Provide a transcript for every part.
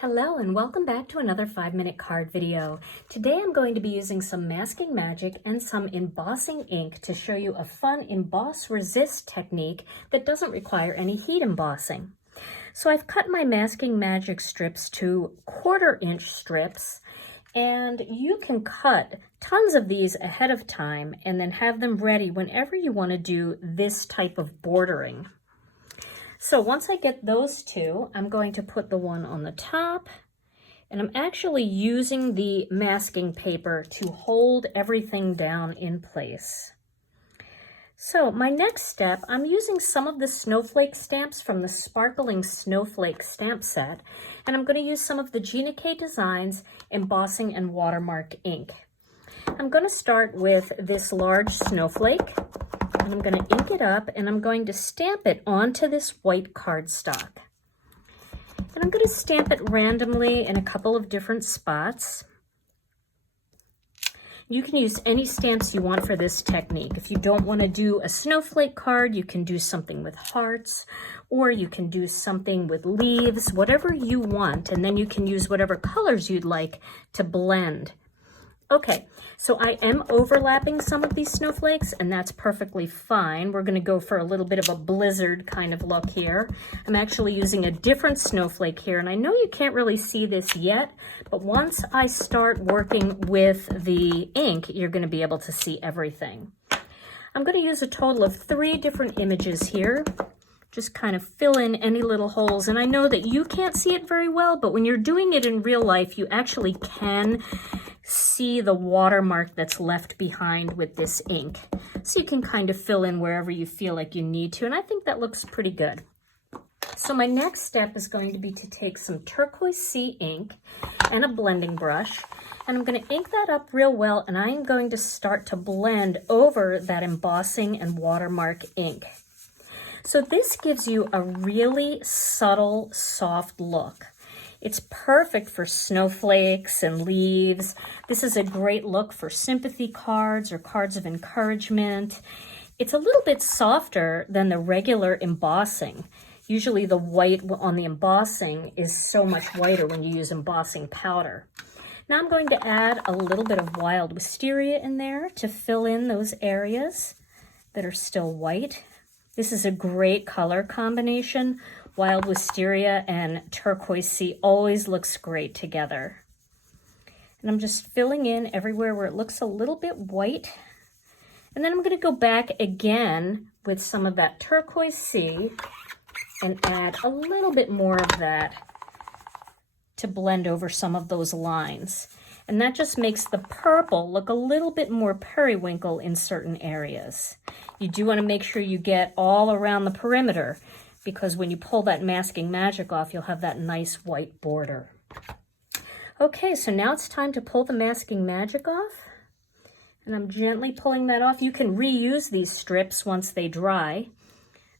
Hello and welcome back to another 5-minute card video. Today I'm going to be using some masking magic and some embossing ink to show you a fun emboss resist technique that doesn't require any heat embossing. So I've cut my masking magic strips to 1/4 inch strips, and you can cut tons of these ahead of time and then have them ready whenever you want to do this type of bordering. So once I get those two, I'm going to put the one on the top, and I'm actually using the masking paper to hold everything down in place. So my next step, I'm using some of the snowflake stamps from the Sparkling Snowflakes stamp set, and I'm going to use some of the Gina K Designs Embossing and Watermark ink. I'm going to start with this large snowflake, and I'm going to ink it up, and I'm going to stamp it onto this white cardstock. And I'm going to stamp it randomly in a couple of different spots. You can use any stamps you want for this technique. If you don't want to do a snowflake card, you can do something with hearts, or you can do something with leaves, whatever you want, and then you can use whatever colors you'd like to blend. Okay, so I am overlapping some of these snowflakes, and that's perfectly fine. We're going to go for a little bit of a blizzard kind of look here. I'm actually using a different snowflake here, and I know you can't really see this yet, but once I start working with the ink, you're going to be able to see everything. I'm going to use a total of 3 different images here. Just kind of fill in any little holes, and I know that you can't see it very well, but when you're doing it in real life, you actually can see the watermark that's left behind with this ink. So you can kind of fill in wherever you feel like you need to, and I think that looks pretty good. So my next step is going to be to take some Turquoise Sea ink and a blending brush, and I'm going to ink that up real well, and I'm going to start to blend over that embossing and watermark ink. So this gives you a really subtle, soft look. It's perfect for snowflakes and leaves. This is a great look for sympathy cards or cards of encouragement. It's a little bit softer than the regular embossing. Usually the white on the embossing is so much whiter when you use embossing powder. Now I'm going to add a little bit of wild wisteria in there to fill in those areas that are still white. This is a great color combination. Wild wisteria and turquoise sea always looks great together. And I'm just filling in everywhere where it looks a little bit white. And then I'm going to go back again with some of that turquoise sea and add a little bit more of that to blend over some of those lines. And that just makes the purple look a little bit more periwinkle in certain areas. You do want to make sure you get all around the perimeter, because when you pull that masking magic off, you'll have that nice white border. Okay, so now it's time to pull the masking magic off. And I'm gently pulling that off. You can reuse these strips once they dry.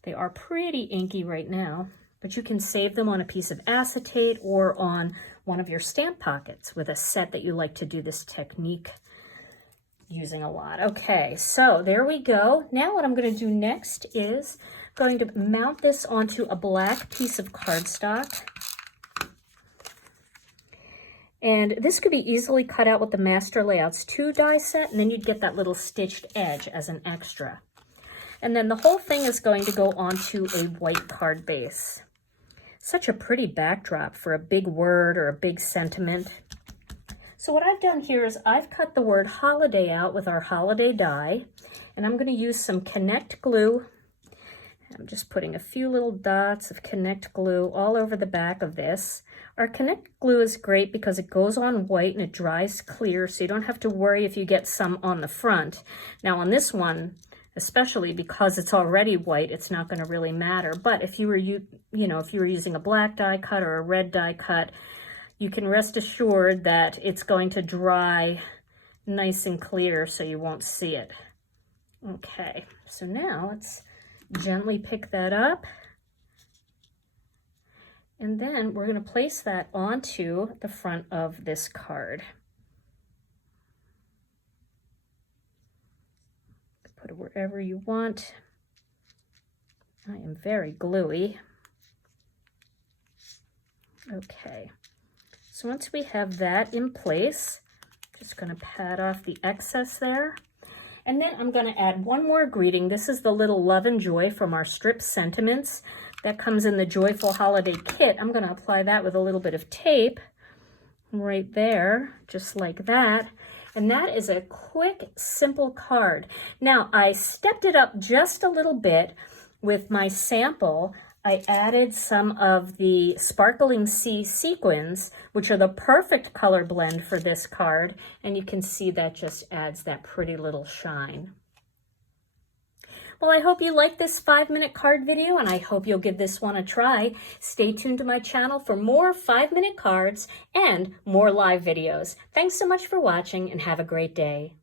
They are pretty inky right now, but you can save them on a piece of acetate or on one of your stamp pockets with a set that you like to do this technique using a lot. Okay, so there we go. Now what I'm going to do next is going to mount this onto a black piece of cardstock. And this could be easily cut out with the Master Layouts 2 die set, and then you'd get that little stitched edge as an extra. And then the whole thing is going to go onto a white card base. Such a pretty backdrop for a big word or a big sentiment. So what I've done here is I've cut the word holiday out with our holiday die, and I'm going to use some Connect glue. I'm just putting a few little dots of Connect glue all over the back of this. Our Connect glue is great because it goes on white and it dries clear, so you don't have to worry if you get some on the front. Now on this one, especially because it's already white, it's not going to really matter. But if you were if you were using a black die cut or a red die cut, you can rest assured that it's going to dry nice and clear so you won't see it. Okay, so now let's gently pick that up. And then we're going to place that onto the front of this card. Put it wherever you want. I am very gluey. Okay, So once we have that in place, just going to pat off the excess there. And then I'm going to add one more greeting. This is the little love and joy from our strip sentiments that comes in the Joyful Holiday Kit. I'm going to apply that with a little bit of tape right there, just like that. And that is a quick, simple card. Now, I stepped it up just a little bit with my sample. I added some of the Sparkling Sea sequins, which are the perfect color blend for this card. And you can see that just adds that pretty little shine. Well, I hope you liked this 5-minute card video, and I hope you'll give this one a try. Stay tuned to my channel for more 5-minute cards and more live videos. Thanks so much for watching, and have a great day.